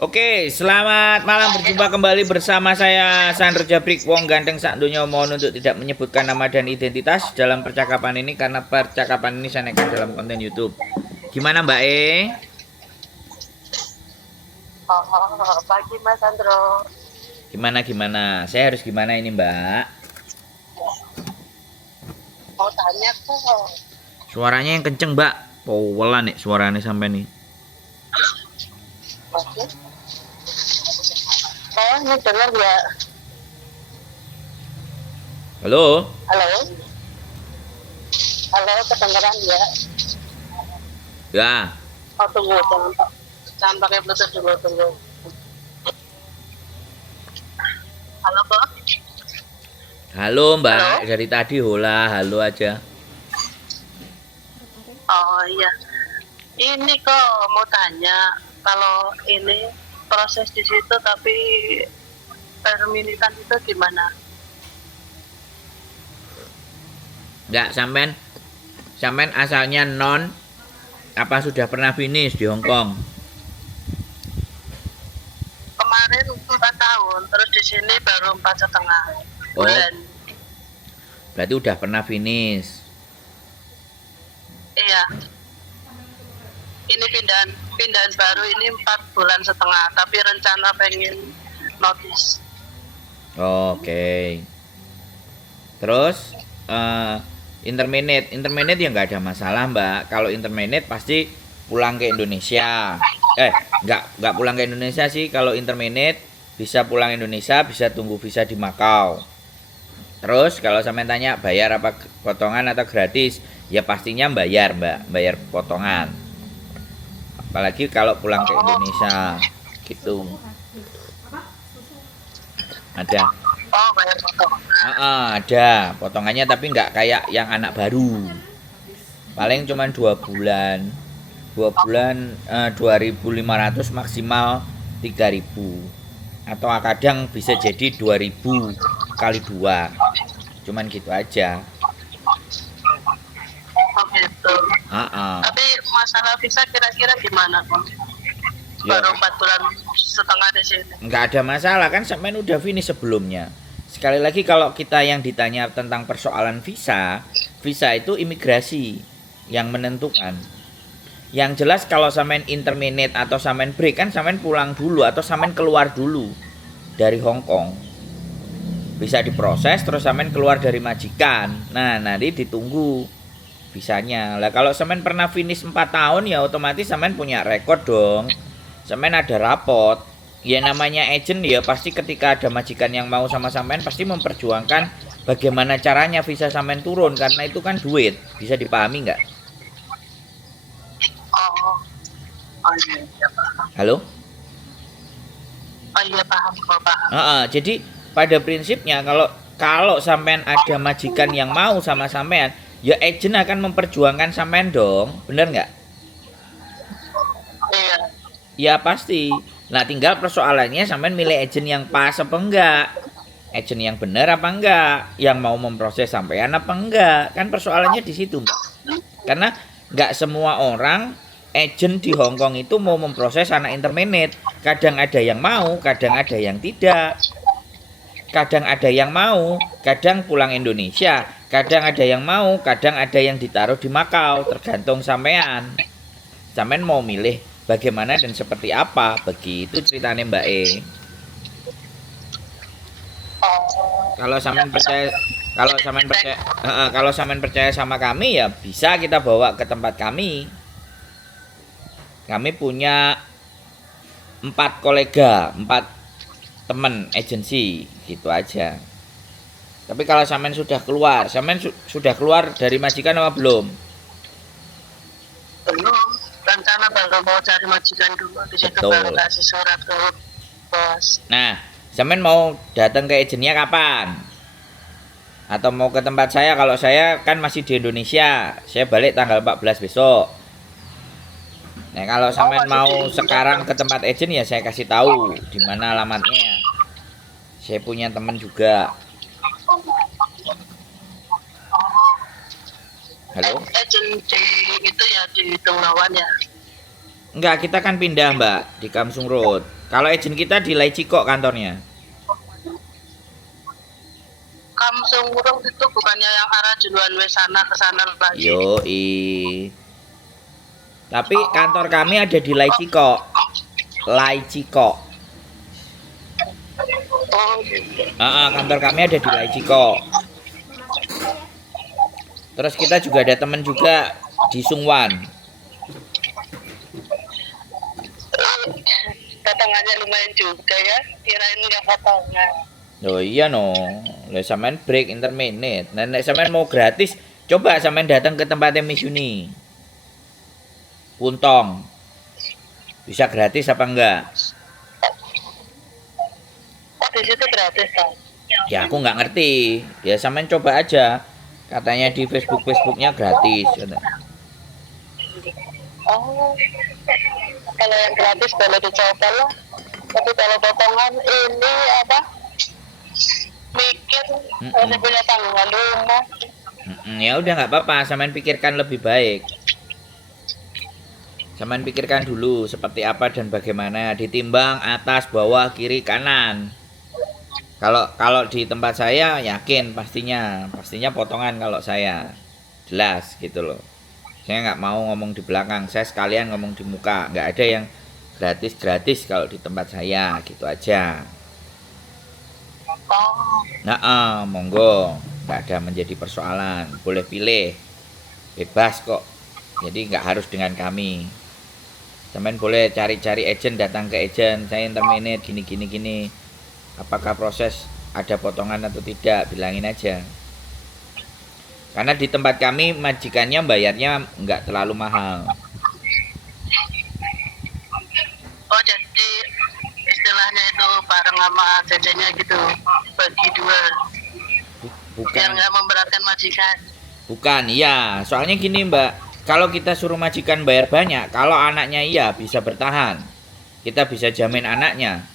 Oke, selamat malam, berjumpa kembali bersama saya Sandro Jabrik Wong Ganteng sak donya. Mohon untuk tidak menyebutkan nama dan identitas dalam percakapan ini karena percakapan ini saya naikkan dalam konten YouTube. Gimana Mbak E? Pagi Mas Sandro. Gimana? Saya harus gimana ini Mbak? Mau tanya kok. Suaranya yang kenceng Mbak. Powelan nih suaranya sampai nih. Oke. Oh, ini dengar nggak? Halo? Halo? Halo, kedengeran nggak? Ya. Oh, tunggu. Jangan pakai bluetooth dulu, tunggu. Halo, kok? Halo Mbak, Halo? dari tadi hola, halo aja. Oh, iya. Ini kok mau tanya, kalau ini proses di situ tapi per menitan itu gimana? Enggak, sampean asalnya non apa sudah pernah finish di Hong Kong? Kemarin 4 tahun, terus di sini baru 4,5 Oh, bulan. berarti udah pernah finish. Iya, ini pindahan baru ini 4,5 bulan, tapi rencana pengen notice. Oke. Terus interminate ya nggak ada masalah Mbak. Kalau interminate pasti pulang ke Indonesia. Nggak pulang ke Indonesia sih. Kalau interminate bisa pulang Indonesia, bisa tunggu visa di Makau. Terus kalau sampean tanya bayar apa potongan atau gratis, ya pastinya bayar Mbak, bayar potongan. Apalagi kalau pulang ke Indonesia gitu. Ada. Oh, bayar potong. Ada potongannya tapi nggak kayak yang anak baru. Paling cuma 2 bulan. 2 bulan 2.500 maksimal 3.000. Atau kadang bisa jadi 2.000 kali 2. Cuman gitu aja. Oh, gitu. Tapi masalah visa kira-kira gimana, Bang? Ya, Baru 4,5 bulan di sini. nggak ada masalah kan sampean udah finish sebelumnya. Sekali lagi kalau kita yang ditanya tentang persoalan visa, visa itu imigrasi yang menentukan. Yang jelas kalau sampean interminate atau sampean break kan sampean pulang dulu atau sampean keluar dulu dari Hong Kong. Bisa diproses terus sampean keluar dari majikan. Nah, nanti ditunggu visanya. Lah kalau sampean pernah finish 4 tahun ya otomatis sampean punya rekod dong. Sampean ada rapot. Ya namanya agent ya pasti ketika ada majikan yang mau sama sampean pasti memperjuangkan bagaimana caranya visa sampean turun karena itu kan duit. Bisa dipahami nggak? Oh iya, paham. Halo? Oh iya, paham. Jadi pada prinsipnya kalau sampean ada majikan yang mau sama sampean, ya agent akan memperjuangkan sampean dong, bener nggak? Iya. Ya pasti. Nah tinggal persoalannya sampean milih agent yang pas apa enggak, agent yang benar apa enggak, yang mau memproses sampean apa enggak, kan persoalannya di situ Mbak. Karena nggak semua orang agent di Hong Kong itu mau memproses anak interminate. Kadang ada yang mau, kadang ada yang tidak. Kadang ada yang mau, kadang pulang Indonesia. Kadang ada yang mau, kadang ada yang ditaruh di Makau. Tergantung sampean. Sampean mau milih bagaimana dan seperti apa. Begitu ceritanya Mbak E. Kalau sampean percaya sama kami ya bisa kita bawa ke tempat kami. Kami punya 4 kolega, 4 teman agensi gitu aja. Tapi kalau sampean sudah keluar dari majikan apa belum? Belum. Rencana baru mau cari majikan dulu. Di situ Betul. baru kasih surat ke bos. Nah, sampean mau datang ke agennya kapan? Atau mau ke tempat saya? Kalau saya kan masih di Indonesia, saya balik tanggal 14 besok. Nah, kalau sampean mau sekarang ke tempat agen ya saya kasih tahu di mana alamatnya. Saya punya teman juga. Halo? Agent di itu ya di Tunggawan ya. Enggak, kita kan pindah Mbak di Kamsung Road. Kalau agent kita di Laicikok kantornya. Kamsung Road itu bukannya yang arah Juruan Wesana ke sana lagi. Yoi. Tapi kantor kami ada di Laicikok. Laicikok. Oh gitu. Kantor kami ada di Laicikok. Terus kita juga ada teman juga di Sungwan. Potongannya lumayan juga ya, kirain nggak potongan. Oh iya no, lah sampean break interminute. Nah, nek sampean mau gratis, coba sampean datang ke tempatnya Miss Yuni. Puntong. Bisa gratis apa enggak? Oh di situ gratis kan? Ya aku nggak ngerti. Ya sampean coba aja. Katanya di Facebooknya gratis. Oh, kalau yang gratis boleh dicoba lah. Tapi kalau potongan ini apa? Mikir masih punya tanggungan rumah. Ya udah nggak apa-apa, sampean pikirkan lebih baik. Sampean pikirkan dulu seperti apa dan bagaimana, ditimbang atas, bawah, kiri, kanan. Kalau di tempat saya yakin pastinya potongan kalau saya. Jelas gitu loh. Saya nggak mau ngomong di belakang, saya sekalian ngomong di muka. Nggak ada yang gratis kalau di tempat saya, gitu aja. Oh, Monggo, nggak ada menjadi persoalan, boleh pilih, bebas kok. Jadi nggak harus dengan kami. Sampean boleh cari-cari agent, datang ke agent, saya interminate gini. Apakah proses ada potongan atau tidak, bilangin aja. Karena di tempat kami majikannya bayarnya nggak terlalu mahal. oh jadi istilahnya itu bareng sama jajannya gitu, bagi dua, biar Bukan, nggak memberatkan majikan. bukan, iya. Soalnya gini Mbak, kalau kita suruh majikan bayar banyak, kalau anaknya iya bisa bertahan, kita bisa jamin anaknya.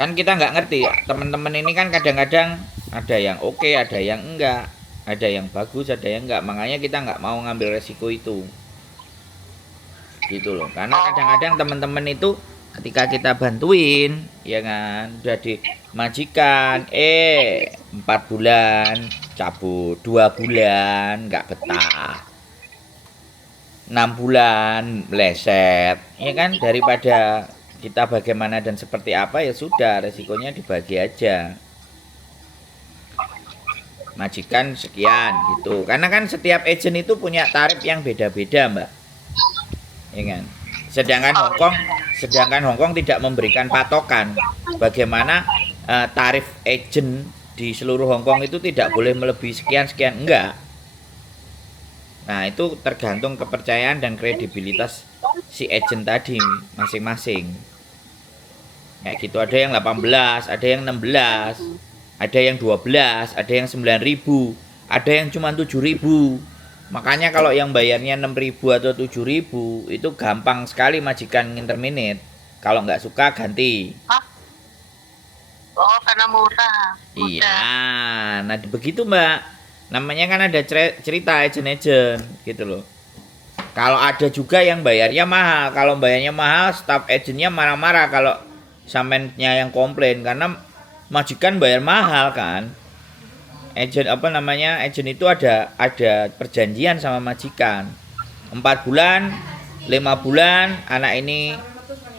Kan kita nggak ngerti, teman-teman ini kan kadang-kadang ada yang oke, ada yang enggak, ada yang bagus, ada yang enggak. Makanya kita nggak mau ngambil resiko itu, gitu loh. Karena kadang-kadang teman-teman itu ketika kita bantuin, ya kan, udah dimajikan, 4 bulan cabut, 2 bulan nggak betah, 6 bulan meleset, ya kan, daripada kita bagaimana dan seperti apa, ya sudah, resikonya dibagi aja. Majikan sekian gitu. Karena kan setiap agent itu punya tarif yang beda-beda, Mbak. Ya kan? Sedangkan Hongkong tidak memberikan patokan bagaimana tarif agent di seluruh Hongkong itu tidak boleh melebihi sekian enggak. Nah, itu tergantung kepercayaan dan kredibilitas si agent tadi masing-masing. Kayak gitu, ada yang 18, ada yang 16, ada yang 12, ada yang 9.000, ada yang cuma 7.000. Makanya kalau yang bayarnya 6.000 atau 7.000 itu gampang sekali majikan interminate. Kalau nggak suka ganti. Hah? Oh karena murah. Iya, nah begitu Mbak. Namanya kan ada cerita agent-agent gitu loh. Kalau ada juga yang bayarnya mahal. Kalau bayarnya mahal, staff agentnya marah-marah kalau sampeannya yang komplain, karena majikan bayar mahal kan. Agent agent itu ada perjanjian sama majikan. 4 bulan, 5 bulan anak ini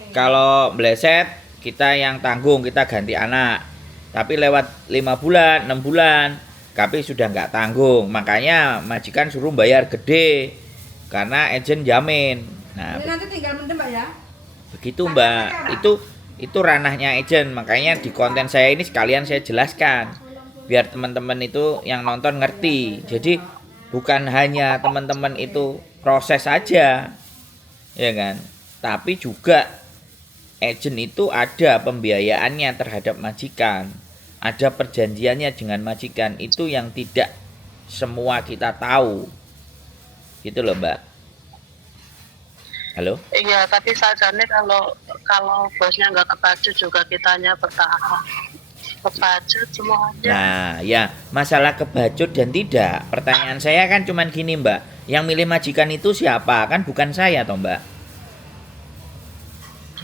kalau meleset kita yang tanggung, kita ganti anak. Tapi lewat 5 bulan, 6 bulan kami sudah nggak tanggung. Makanya majikan suruh bayar gede karena agent jamin. Nah, ini nanti tinggal mendem Mbak ya. begitu Mbak. Itu ranahnya agent. Makanya di konten saya ini sekalian saya jelaskan biar teman-teman itu yang nonton ngerti. Jadi bukan hanya teman-teman itu proses saja, ya kan, tapi juga agent itu ada pembiayaannya terhadap majikan, ada perjanjiannya dengan majikan. Itu yang tidak semua kita tahu, gitu loh Mbak. Halo? Iya, tapi sajane kalau bosnya nggak kebacut juga kitanya bertahan. Kebacut semuanya. Nah, ya, masalah kebacut dan tidak. Pertanyaan saya kan cuman gini, Mbak. Yang milih majikan itu siapa? Kan bukan saya toh, Mbak.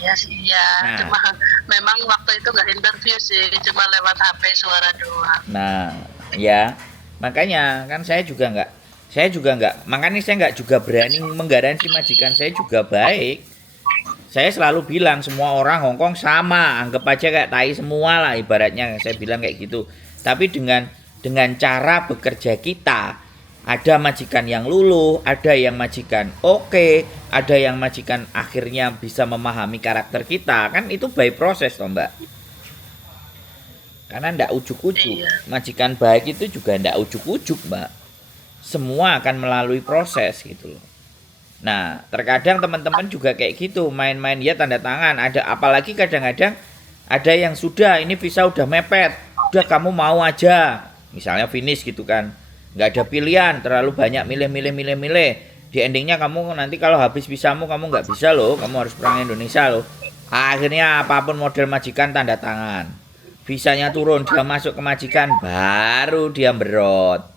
Iya sih iya, Nah, cuma memang waktu itu nggak interview sih, cuma lewat HP suara doang. nah, ya, makanya kan saya juga nggak, makanya saya nggak juga berani menggaransi majikan saya juga baik. Saya selalu bilang semua orang Hongkong sama, anggap aja kayak tai semua lah ibaratnya saya bilang kayak gitu. Tapi dengan cara bekerja kita, ada majikan yang luluh, ada yang majikan oke, ada yang majikan akhirnya bisa memahami karakter kita, kan itu by proses toh Mbak. Karena ndak ujuk-ujuk. Iya. Majikan baik itu juga ndak ujuk-ujuk Mbak. Semua akan melalui proses gitu loh. Nah, terkadang teman-teman juga kayak gitu, main-main ya tanda tangan. Ada apalagi kadang-kadang ada yang sudah ini visa udah mepet, udah kamu mau aja, misalnya finish gitu kan, nggak ada pilihan, terlalu banyak milih. Di endingnya kamu nanti kalau habis visamu kamu nggak bisa loh, kamu harus pulang Indonesia loh. Akhirnya apapun model majikan tanda tangan, visanya turun, dia masuk ke majikan, baru dia berot.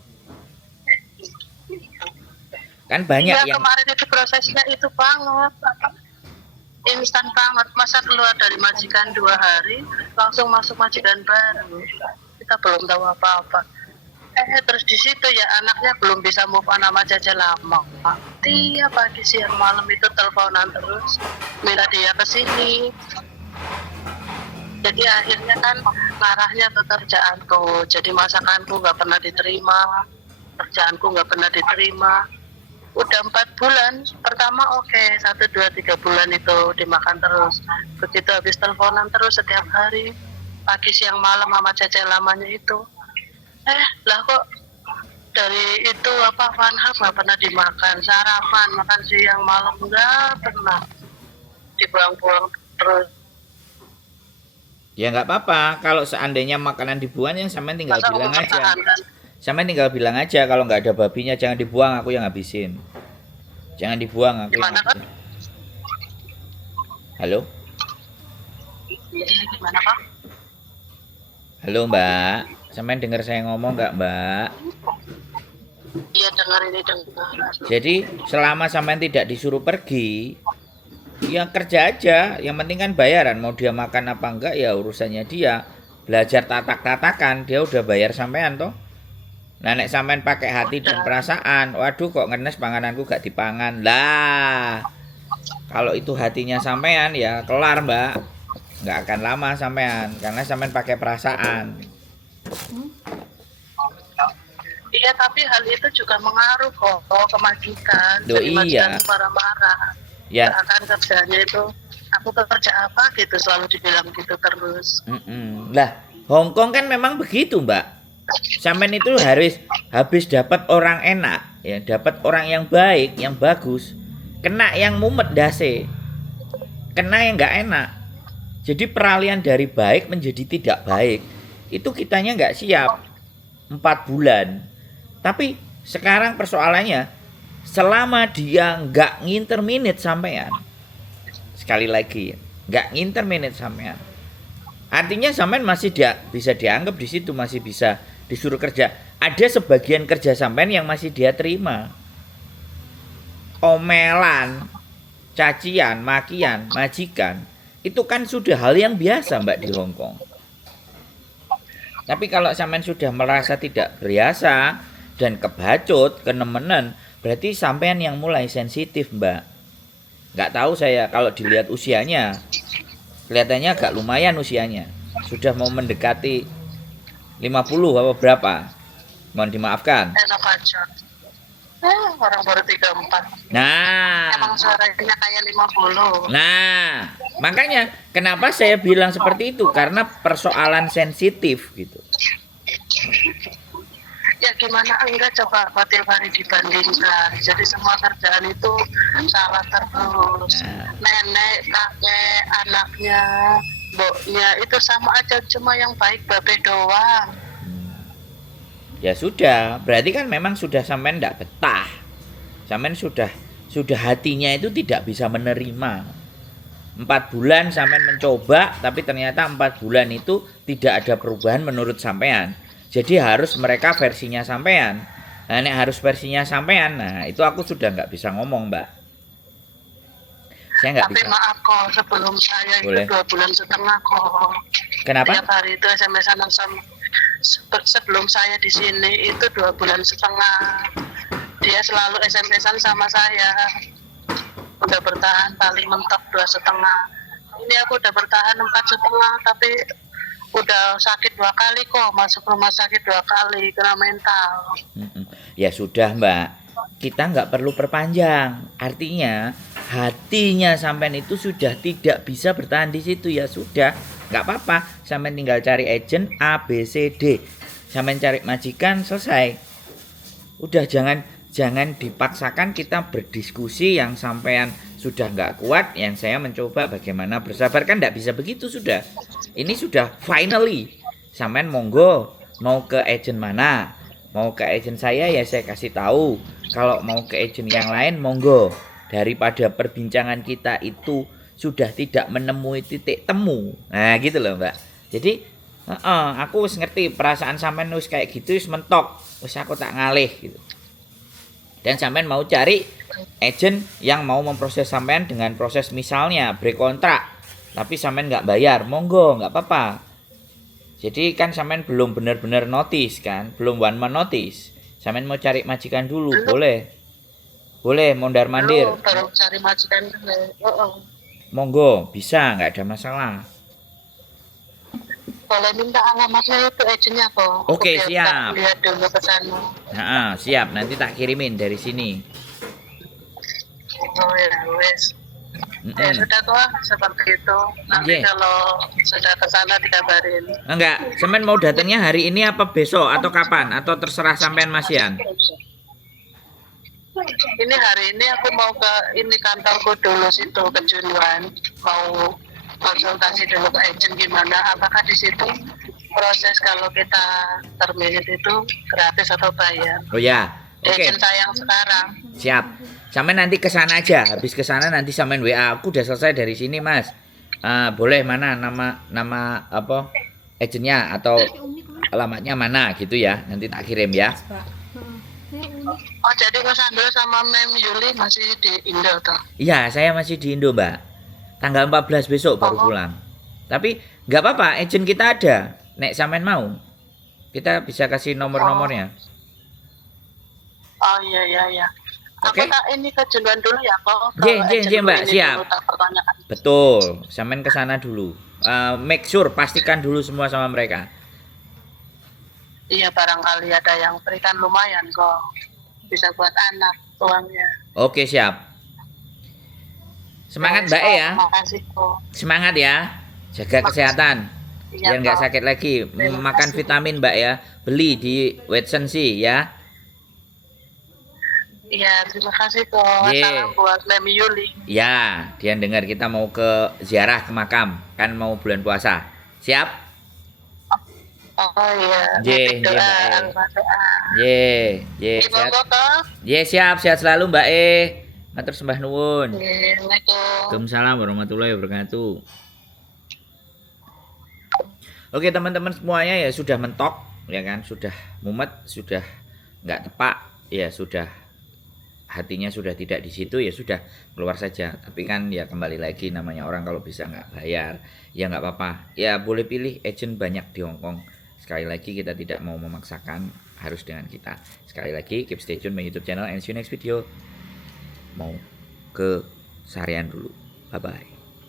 Kan banyak Iya yang kemarin itu prosesnya itu banget, instan banget. Masa keluar dari majikan 2 hari langsung masuk majikan baru, kita belum tahu apa-apa. Terus di situ ya anaknya belum bisa move on sama Jaja lama. Tiap pagi siang malam itu teleponan terus, minta dia ke sini. Jadi akhirnya kan ngarahnya ke kerjaanku. Jadi masakanku nggak pernah diterima, kerjaanku nggak pernah diterima. Udah 4 bulan, pertama oke, 1, 2, 3 bulan itu dimakan terus. Begitu habis teleponan terus setiap hari, pagi siang malam sama Jaja lamanya itu. Lah kok dari itu apa Vanhab nggak pernah dimakan, sarapan, makan siang malam nggak pernah, dibuang-buang terus. ya nggak apa-apa, kalau seandainya makanan dibuang yang sampean tinggal Masa bilang aja. mempertahankan? Sampean tinggal bilang aja kalau nggak ada babinya jangan dibuang, aku yang habisin. Jangan dibuang, aku yang Gimana kan? habisin. Halo? Jadi gimana Pak? Halo Mbak, sampean dengar saya ngomong nggak Mbak? Iya dengar ini dengar. Jadi selama sampean tidak disuruh pergi, ya kerja aja. Yang penting kan bayaran, mau dia makan apa enggak ya urusannya dia. Belajar tatak-tatakan, dia udah bayar sampean toh. Nah, nek sampean pakai hati dan perasaan, waduh kok ngenes pangananku gak dipangan. Lah, kalau itu hatinya sampean ya kelar Mbak. Nggak akan lama sampean, karena sampean pakai perasaan. Iya tapi hal itu juga mengaruh kok ke majikan. Loh, Jadi iya. majikan marah-marah. Ya, Akan kerjanya itu aku kerja apa gitu selalu dibilang gitu terus. Lah, Hongkong kan memang begitu Mbak. Sampean itu harus habis dapat orang enak, ya, dapat orang yang baik, yang bagus, kena yang mumet dase, kena yang nggak enak. Jadi peralihan dari baik menjadi tidak baik, itu kitanya nggak siap. 4 bulan. Tapi sekarang persoalannya, selama dia nggak nginterminate sampean, sekali lagi, nggak nginterminate sampean, artinya sampean masih bisa dianggap di situ, masih bisa disuruh kerja. Ada sebagian kerja sampean yang masih dia terima. Omelan, cacian, makian, majikan, itu kan sudah hal yang biasa Mbak di Hongkong. Tapi kalau sampean sudah merasa tidak biasa dan kebacut, kenemenan, berarti sampean yang mulai sensitif Mbak. Nggak tahu saya kalau dilihat usianya, kelihatannya agak lumayan usianya. Sudah mau mendekati 50 apa berapa? Mohon dimaafkan. Enak aja. Orang baru 34. Nah, Emang suaranya kayak 50. nah, makanya kenapa saya bilang seperti itu? Karena persoalan sensitif gitu. Ya gimana enggak coba apa tiap hari dibandingkan. Jadi semua kerjaan itu salah terus. Nah. Nenek, kakek, anaknya, mboknya itu sama aja, cuma yang baik babe doang. Ya sudah, berarti kan memang sudah sampean tidak betah. Sampean sudah hatinya itu tidak bisa menerima. 4 bulan sampean mencoba, tapi ternyata 4 bulan itu tidak ada perubahan menurut sampean. Jadi harus mereka versinya sampean. Nah, ini harus versinya sampean. Nah, itu aku sudah nggak bisa ngomong, Mbak. Saya nggak Tapi bisa. maaf kok, sebelum saya Boleh. itu 2,5 bulan kok. Kenapa? Tiap hari itu SMS-an sama sebelum saya di sini itu 2,5 bulan. Dia selalu SMS-an sama saya. Udah bertahan paling mentok 2,5. Ini aku udah bertahan 4,5, tapi udah sakit 2 kali kok, masuk rumah sakit 2 kali kena mental. Ya sudah Mbak, kita nggak perlu perpanjang. Artinya hatinya sampean itu sudah tidak bisa bertahan di situ, ya sudah, nggak apa-apa. Sampean tinggal cari agent A, B, C, D. Sampean cari majikan, selesai. Udah jangan dipaksakan kita berdiskusi yang sampean sudah nggak kuat, yang saya mencoba bagaimana bersabar, kan nggak bisa begitu sudah. Ini sudah finally. Sampean monggo mau ke agent mana? Mau ke agent saya ya saya kasih tahu. Kalau mau ke agent yang lain monggo. Daripada perbincangan kita itu sudah tidak menemui titik temu. Nah gitu loh Mbak. Jadi aku wis ngerti perasaan sampean wis kayak gitu wis mentok. Wis aku tak ngalih gitu. Dan sampean mau cari agent yang mau memproses sampean dengan proses misalnya break kontrak. Tapi sampean nggak bayar, monggo nggak apa-apa. Jadi kan sampean belum benar-benar notice kan, belum one man notice. Sampean mau cari majikan dulu, boleh. Boleh mondar mandir. Baru cari majikan dulu. Monggo, bisa, nggak ada masalah. Boleh minta alamatnya itu agennya kok. Oke, Biar siap. tak lihat dulu ke sana. Nah, siap, nanti tak kirimin dari sini. Oh ya, wes. Ya sudah kok, seperti itu. Nanti Iya. kalau sudah ke sana dikabarin. Enggak, sampean mau datangnya hari ini apa besok atau kapan? Atau terserah sampean masian? Ini hari ini aku mau ke ini kantorku dulu situ ke Junuan, mau konsultasi dulu ke agent gimana, apakah di situ proses kalau kita terminate itu gratis atau bayar. Oh ya, oke. Agent saya yang sekarang. Siap. Sampean nanti ke sana aja. Habis ke sana nanti sampean WA. Aku udah selesai dari sini, Mas. Boleh mana nama apa agentnya atau alamatnya mana gitu ya. Nanti tak kirim ya. Oh jadi Mas Andro sama Mem Yuli masih di Indo tuh? Iya, saya masih di Indo, Mbak. Tanggal 14 besok baru pulang. Tapi nggak apa-apa, agent kita ada. Nek sampean mau, kita bisa kasih nomor-nomornya. Oh iya. Aku Oke. tak ini ke Junuan dulu ya kok. J, Mbak, siap. Tak pertanyakan. Betul, sampean ke sana dulu. Make sure pastikan dulu semua sama mereka. Iya barangkali ada yang berikan lumayan kok. Bisa buat anak uangnya. Oke, siap. Semangat Mbak E ya. Makasih kok. Semangat ya. Jaga kesehatan. Iya, Biar nggak Kok. sakit lagi. Terima Makan kasih. vitamin Mbak ya. Beli di Wetsensi ya. Iya, terima kasih kok. Ye. Salam buat Memi Yuli. Ya, dia dengar kita mau ke ziarah ke makam. Kan mau bulan puasa. Siap? Oh iya. Ye, Nitip doa, Mbak E. Al-Fatihah. Ye, Ibu sehat. kok. Ye, siap, sehat selalu Mbak E. Matur sembah nuwun. Assalamualaikum. Waalaikumsalam warahmatullahi wabarakatuh. Oke teman-teman semuanya ya sudah mentok ya kan, sudah mumet, sudah nggak tepak, ya sudah hatinya sudah tidak di situ, ya sudah keluar saja. Tapi kan ya kembali lagi namanya orang kalau bisa nggak bayar ya nggak apa-apa, ya boleh pilih agent banyak di Hongkong. Sekali lagi kita tidak mau memaksakan harus dengan kita. Sekali lagi keep stay tune my YouTube channel and see you next video. Mau ke Sarian dulu, bye bye.